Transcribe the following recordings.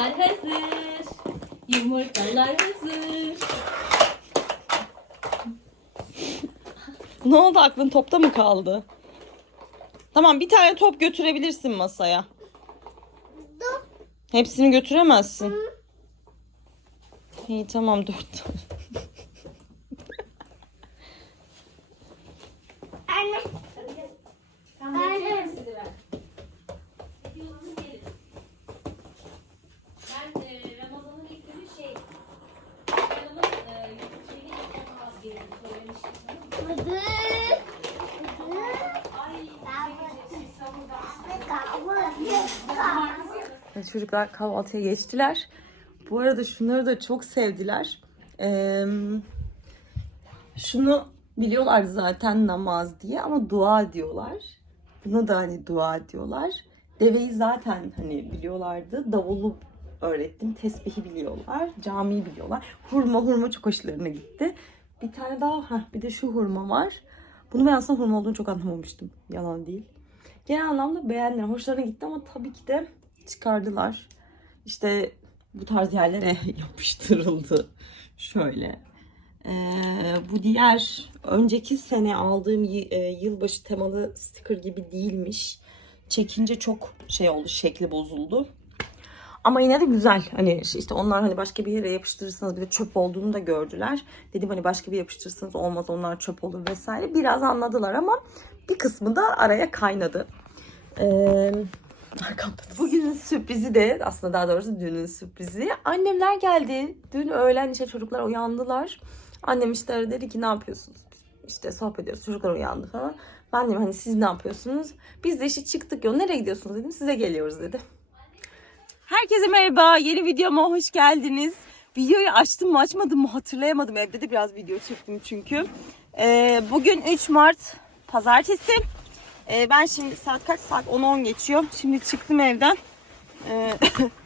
Yumurtalar hazır. Yumurtalar hazır. Ne oldu aklın topta mı kaldı? Tamam bir tane top götürebilirsin masaya. Hepsini götüremezsin. İyi tamam dört tane. Anne. Anne. Ben e, Ramazan'ın ilk günü şey, Ramazan'ın e, YouTube şeyini ilk defa girdim, söylemiştim sana. Bıdı. Evet, çocuklar kahvaltıya geçtiler. Bu arada şunları da çok sevdiler. Ee, şunu biliyorlar zaten namaz diye ama dua diyorlar. Buna da hani dua diyorlar. Deveyi zaten hani biliyorlardı. Davulu öğrettim. Tesbihi biliyorlar. Camiyi biliyorlar. Hurma hurma çok hoşlarına gitti. Bir tane daha heh, bir de şu hurma var. Bunu ben aslında hurma olduğunu çok anlamamıştım. Yalan değil. Genel anlamda beğendiler. Hoşlarına gitti ama tabii ki de çıkardılar. İşte bu tarz yerlere yapıştırıldı. Şöyle. Ee, bu diğer önceki sene aldığım e, yılbaşı temalı sticker gibi değilmiş. Çekince çok şey oldu, şekli bozuldu. Ama yine de güzel. Hani işte onlar hani başka bir yere yapıştırırsanız bir de çöp olduğunu da gördüler. Dedim hani başka bir yapıştırırsanız olmaz onlar çöp olur vesaire. Biraz anladılar ama bir kısmı da araya kaynadı. Ee, arkamda da- Bugünün sürprizi de aslında daha doğrusu dünün sürprizi. Annemler geldi. Dün öğlen işte çocuklar uyandılar. Annem işte aradı, dedi ki ne yapıyorsunuz? İşte sohbet ediyoruz. Çocuklar uyandı falan. Ben dedim hani siz ne yapıyorsunuz? Biz de işte çıktık yol. Nereye gidiyorsunuz dedim. Size geliyoruz dedi. Herkese merhaba. Yeni videoma hoş geldiniz. Videoyu açtım mı açmadım mı hatırlayamadım. Evde de biraz video çektim çünkü. Ee, bugün 3 Mart Pazartesi. Ee, ben şimdi saat kaç? Saat 10-10 geçiyor. Şimdi çıktım evden. Ee,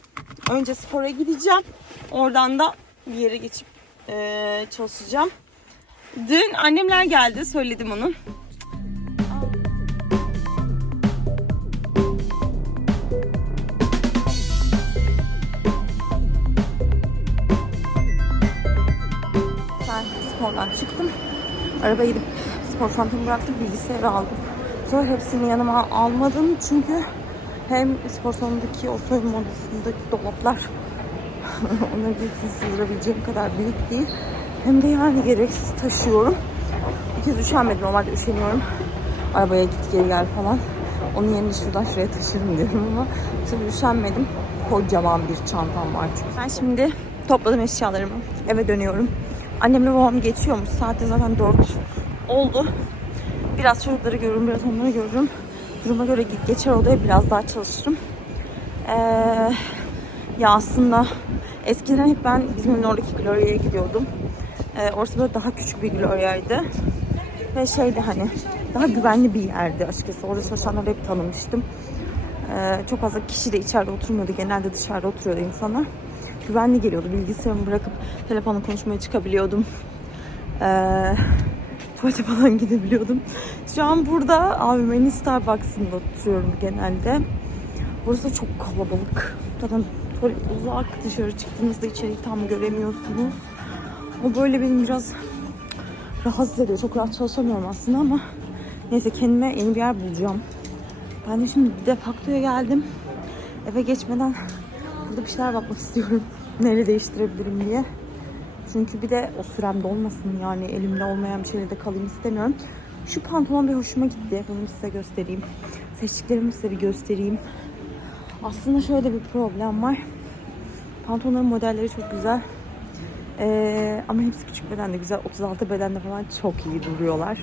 önce spora gideceğim. Oradan da bir yere geçip ee, çalışacağım. Dün annemler geldi. Söyledim onu. Ben spordan çıktım. Arabaya gidip spor çantamı bıraktım, bilgisayarı aldım. Sonra hepsini yanıma almadım çünkü hem spor salonundaki o soyunma odasındaki dolaplar onları hepsini sığdırabileceğim kadar büyük değil. Hem de yani gereksiz taşıyorum. Bir kez üşenmedim. Normalde üşeniyorum. Arabaya git geri gel falan. Onun yerine şuradan şuraya taşırım diyorum ama tabii üşenmedim. Kocaman bir çantam var çünkü. Ben şimdi topladım eşyalarımı. Eve dönüyorum. Annemle babam geçiyormuş. Saatte zaten 4 oldu. Biraz çocukları görürüm, biraz onları görürüm. Duruma göre geçer odaya biraz daha çalışırım. Ee, ya aslında eskiden hep ben İzmir'in oradaki Gloria'ya gidiyordum. Ee, orası böyle daha küçük bir Gloria'ydı. Ve şeydi hani daha güvenli bir yerdi açıkçası. Orada çalışanları hep tanımıştım. Ee, çok fazla kişi de içeride oturmuyordu. Genelde dışarıda oturuyordu insanlar. Güvenli geliyordu. Bilgisayarımı bırakıp telefonla konuşmaya çıkabiliyordum. Ee, tuvalete falan gidebiliyordum. Şu an burada AVM'nin Starbucks'ında oturuyorum genelde. Burası çok kalabalık. Zaten tuvalet uzak. Dışarı çıktığınızda içeriği tam göremiyorsunuz. O böyle benim biraz rahatsız ediyor. Çok rahat çalışamıyorum aslında ama neyse kendime yeni bir yer bulacağım. Ben de şimdi de facto'ya geldim. Eve geçmeden burada bir şeyler bakmak istiyorum. Neyle değiştirebilirim diye. Çünkü bir de o süremde olmasın yani elimde olmayan bir şeyle de kalayım istemiyorum. Şu pantolon bir hoşuma gitti. Bunu size göstereyim. Seçtiklerimi size bir göstereyim. Aslında şöyle bir problem var. Pantolonların modelleri çok güzel. Ee, ama hepsi küçük bedende güzel. 36 bedende falan çok iyi duruyorlar.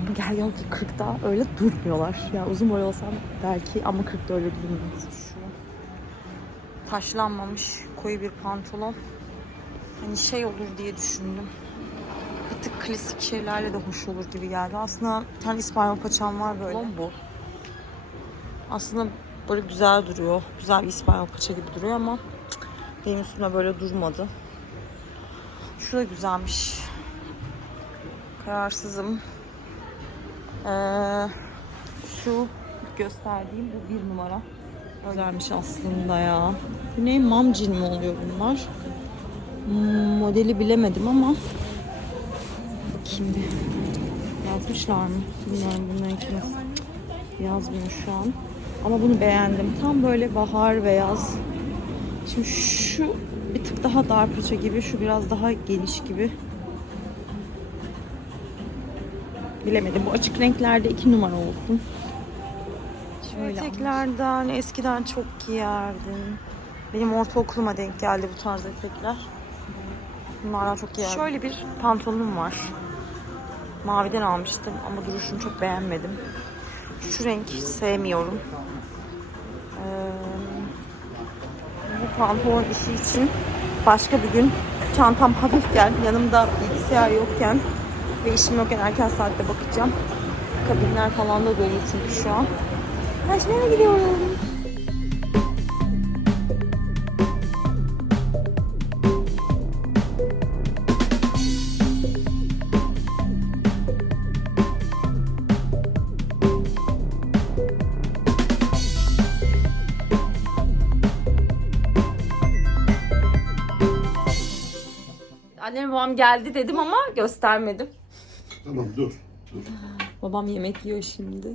Ama gel gel ki 40'da öyle durmuyorlar. Ya uzun boy olsam belki ama 40'da öyle durmuyor. Şu taşlanmamış koyu bir pantolon. Hani şey olur diye düşündüm. Bir tık klasik şeylerle de hoş olur gibi geldi. Aslında bir tane İspanyol paçam var böyle. bu. Aslında böyle güzel duruyor. Güzel bir İspanyol paça gibi duruyor ama cık, benim üstüme böyle durmadı. Şu da güzelmiş. Kararsızım. Ee, şu gösterdiğim bu bir numara. Güzelmiş aslında ya. Bu ne? Mamcin mi oluyor bunlar? Modeli bilemedim ama bir. Yazmışlar mı? Bilmiyorum bunlarınki nasıl. Yazmıyor şu an. Ama bunu beğendim. Tam böyle bahar ve yaz. Şimdi şu bir tık daha dar paça gibi. Şu biraz daha geniş gibi. Bilemedim. Bu açık renklerde iki numara olsun. Şöyle eteklerden eskiden çok giyerdim. Benim ortaokuluma denk geldi bu tarz etekler. Bunlardan çok giyerdim. Şöyle bir pantolonum var. Maviden almıştım ama duruşunu çok beğenmedim. Şu renk sevmiyorum. Ee, bu pantolon işi için başka bir gün çantam hafifken, yanımda bilgisayar yokken ve işim yokken erken saatte bakacağım. Kabinler falan da dolu çünkü şu an. Ben şimdi eve gidiyorum. Babam geldi dedim ama göstermedim. Tamam dur. Dur. Babam yemek yiyor şimdi.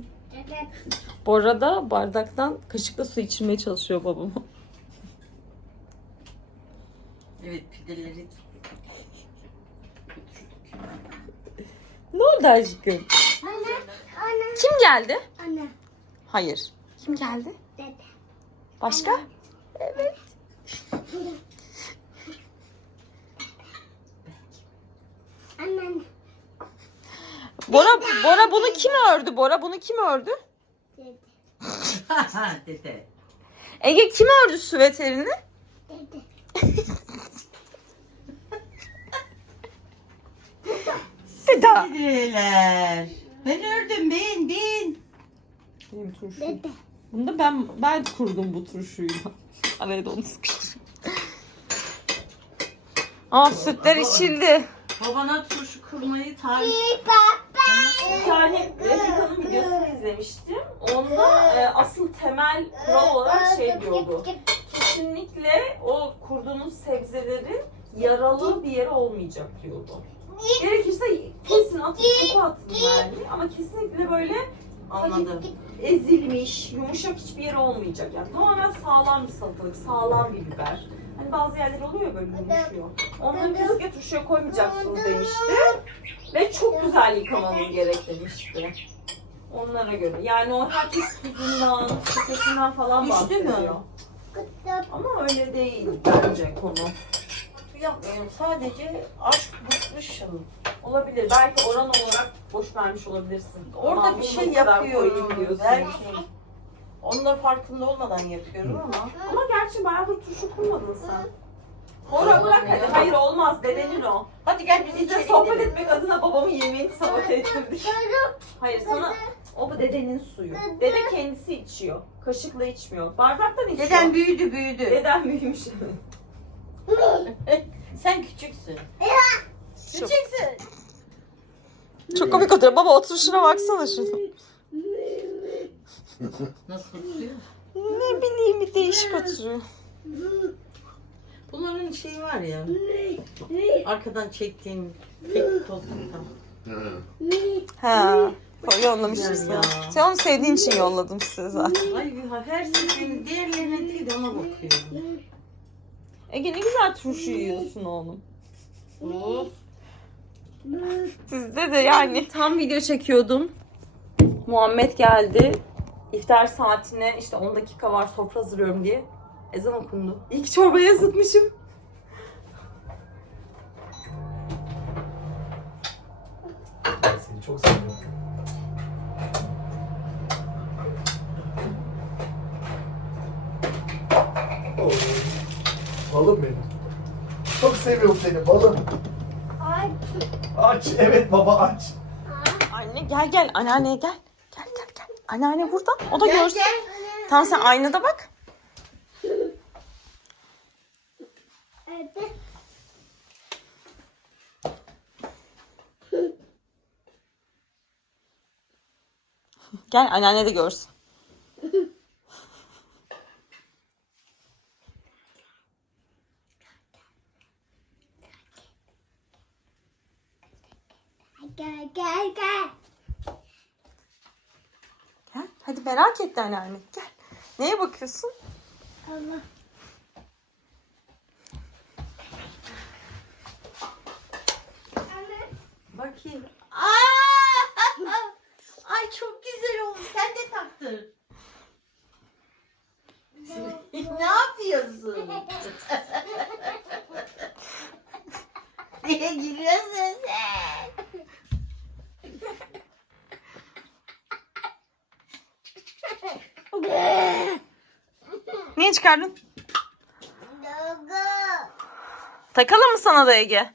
Bu arada bardaktan kaşıkla su içirmeye çalışıyor babama. Evet pideleri Ne oldu aşkım? Anne, anne, Kim geldi? anne. Hayır. Kim geldi? Dede. Başka? Anne, Bora, Bora bunu kim ördü? Bora bunu kim ördü? Dede. dede. Ege kim ördü süveterini? Dede. Seda. Dedeler. Ben ördüm ben ben. Benim turşu. Dede. Bunu da ben ben kurdum bu turşuyu. Araya da onu sıkıştırdım. Aa sütler içildi. Babana turşu kurmayı tarif Bir tane Refika'nın videosunu izlemiştim. Onda e, asıl temel kural olarak şey diyordu. Kesinlikle o kurduğunuz sebzelerin yaralı bir yeri olmayacak diyordu. Gerekirse kesin atın çöpe atın yani. Ama kesinlikle böyle anladım. ezilmiş, yumuşak hiçbir yeri olmayacak. Yani tamamen sağlam bir salatalık, sağlam bir biber. Hani bazı yerler oluyor böyle yumuşuyor. Onları kesinlikle turşuya koymayacaksınız demişti. Ve çok güzel yıkamanız gerek demişti. Onlara göre. Yani o herkes tuzundan, şekerinden falan Düştü mü? bahsediyor. Ama öyle değil bence konu. Yapmıyorum sadece aşk bıkmışım. Olabilir. Belki oran olarak boş vermiş olabilirsin. Orada Aman bir şey yapıyorum. koyayım Belki onun farkında olmadan yapıyorum ama. Ama gerçi bayağıdır turşu kurmadın sen. Bora bırak hadi. Hayır olmaz. Dedenin o. Hadi gel biz Biz de içeri sohbet gidelim. etmek adına babamın yemeğini sabote ettirdik. Hayır sana o bu dedenin suyu. Dede kendisi içiyor. Kaşıkla içmiyor. Bardaktan içiyor. Deden büyüdü büyüdü. Deden büyümüş. Sen küçüksün. Küçüksün. Çok komik oturuyor. Baba otur şuna baksana şunu. Nasıl tutuyor? Ne bileyim bir değişik oturuyor. Bunların şeyi var ya. Arkadan çektiğim tek. He. Ha. Yollamışım size. ya. Sen onu sevdiğin için yolladım size zaten. Ay her seferinde diğerlerine değil de ona bakıyorum. Ege ne güzel turşu yiyorsun oğlum. Of. Sizde de yani. Tam video çekiyordum. Muhammed geldi. İftar saatine işte 10 dakika var sofra hazırlıyorum diye. Ezan okundu. İlk çorbayı ısıtmışım. Seni çok seviyorum. Oh. Balım benim. Çok seviyorum seni balım. Ay, Aç. Evet baba aç. Anne gel gel. Anneanneye gel. Anneanne burada. O da görsün. Tamam sen aynada bak. Gel anneanne de görsün. Gel gel gel. Gel. Hadi merak etti anneanne. Gel. Neye bakıyorsun? Allah. Anne. Bakayım. Aa! Ay çok güzel oldu. Sen de taktır. ne yapıyorsun? Niye gülüyorsun sen? Niye çıkardın? Takalım mı sana da Ege?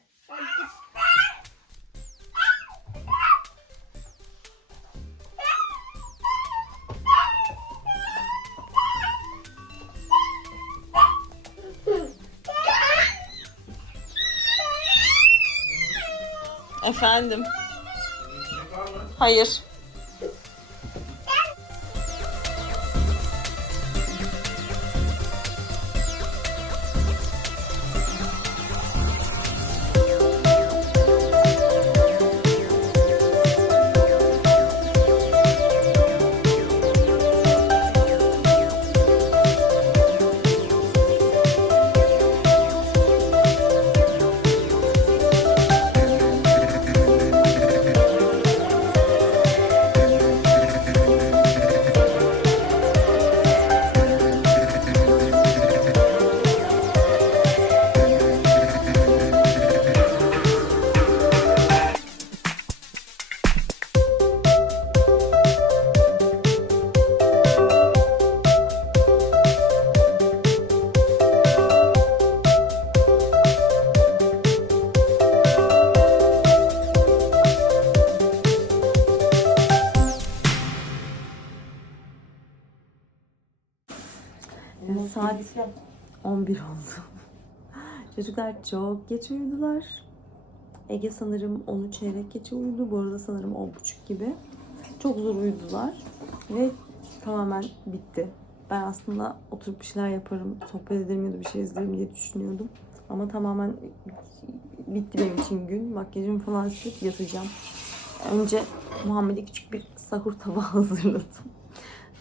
Efendim. Hayır. Saat 11 oldu. Çocuklar çok geç uyudular. Ege sanırım 10'u çeyrek geçe uyudu. Bu arada sanırım 10.30 gibi. Çok zor uyudular. Ve tamamen bitti. Ben aslında oturup bir şeyler yaparım, sohbet ederim ya da bir şey izlerim diye düşünüyordum. Ama tamamen bitti benim için gün. Makyajımı falan silip yatacağım. Önce Muhammed'e küçük bir sahur tabağı hazırladım.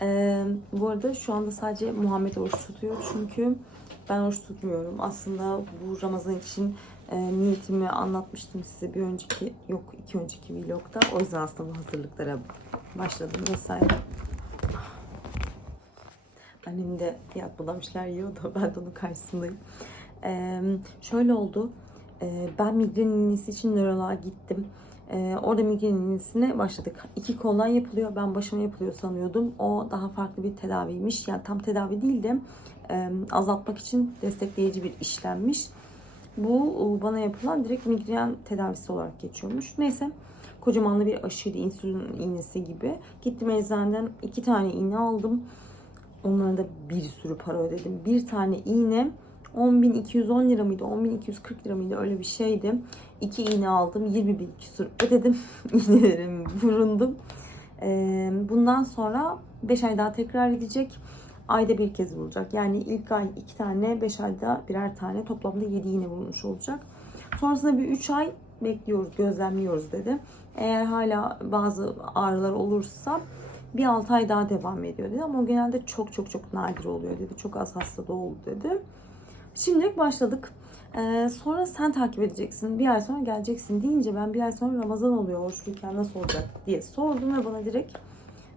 Ee, bu arada şu anda sadece Muhammed oruç tutuyor. Çünkü ben oruç tutmuyorum. Aslında bu Ramazan için e, niyetimi anlatmıştım size bir önceki, yok iki önceki vlogda. O yüzden aslında bu hazırlıklara başladım vesaire. Annem de fiyat bulamışlar yiyor da ben de onun karşısındayım. Ee, şöyle oldu. Ee, ben migren için nöroloğa gittim. Ee, orada migren iğnesine başladık. İki koldan yapılıyor. Ben başıma yapılıyor sanıyordum. O daha farklı bir tedaviymiş. Yani tam tedavi değil de e, azaltmak için destekleyici bir işlemmiş. Bu bana yapılan direkt migren tedavisi olarak geçiyormuş. Neyse kocaman da bir aşıydı. insülin iğnesi gibi. Gittim eczaneden iki tane iğne aldım. Onlara da bir sürü para ödedim. Bir tane iğne 10.210 lira mıydı? 10.240 lira mıydı? Öyle bir şeydi. İki iğne aldım. 20 bin küsur ödedim. İğnelerimi vurundum. Bundan sonra 5 ay daha tekrar edecek. Ayda bir kez vuracak. Yani ilk ay iki tane, 5 ayda birer tane. Toplamda 7 iğne vurmuş olacak. Sonrasında bir 3 ay bekliyoruz, gözlemliyoruz dedi. Eğer hala bazı ağrılar olursa bir 6 ay daha devam ediyor dedi. Ama o genelde çok çok çok nadir oluyor dedi. Çok az hastada oldu dedi. Şimdilik başladık. Ee, sonra sen takip edeceksin. Bir ay sonra geleceksin deyince ben bir ay sonra Ramazan oluyor. Oruçluyken nasıl olacak diye sordum ve bana direkt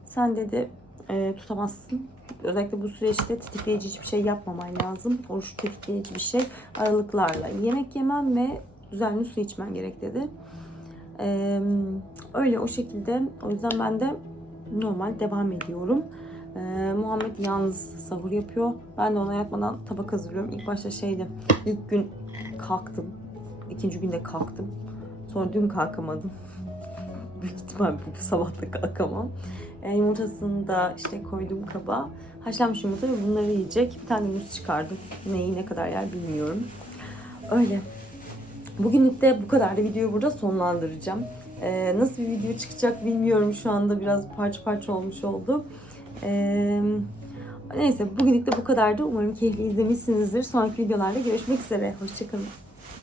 sen dedi e, tutamazsın. Özellikle bu süreçte tetikleyici hiçbir şey yapmaman lazım. Oruç tetikleyici bir şey. Aralıklarla yemek yemen ve düzenli su içmen gerek dedi. Ee, öyle o şekilde. O yüzden ben de normal devam ediyorum. Ee, Muhammed yalnız sahur yapıyor. Ben de ona yatmadan tabak hazırlıyorum. İlk başta şeydi. ilk gün kalktım. İkinci günde kalktım. Sonra dün kalkamadım. Büyük ihtimal bu sabah da kalkamam. Ee, yumurtasını da işte koydum kaba. Haşlanmış yumurta ve bunları yiyecek. Bir tane muz çıkardım. Neyi ne kadar yer bilmiyorum. Öyle. Bugünlük de bu kadar da videoyu burada sonlandıracağım. Ee, nasıl bir video çıkacak bilmiyorum şu anda biraz parça parça olmuş oldu. Ee, neyse bugünlük de bu kadardı. Umarım keyifli izlemişsinizdir. Sonraki videolarda görüşmek üzere. Hoşçakalın.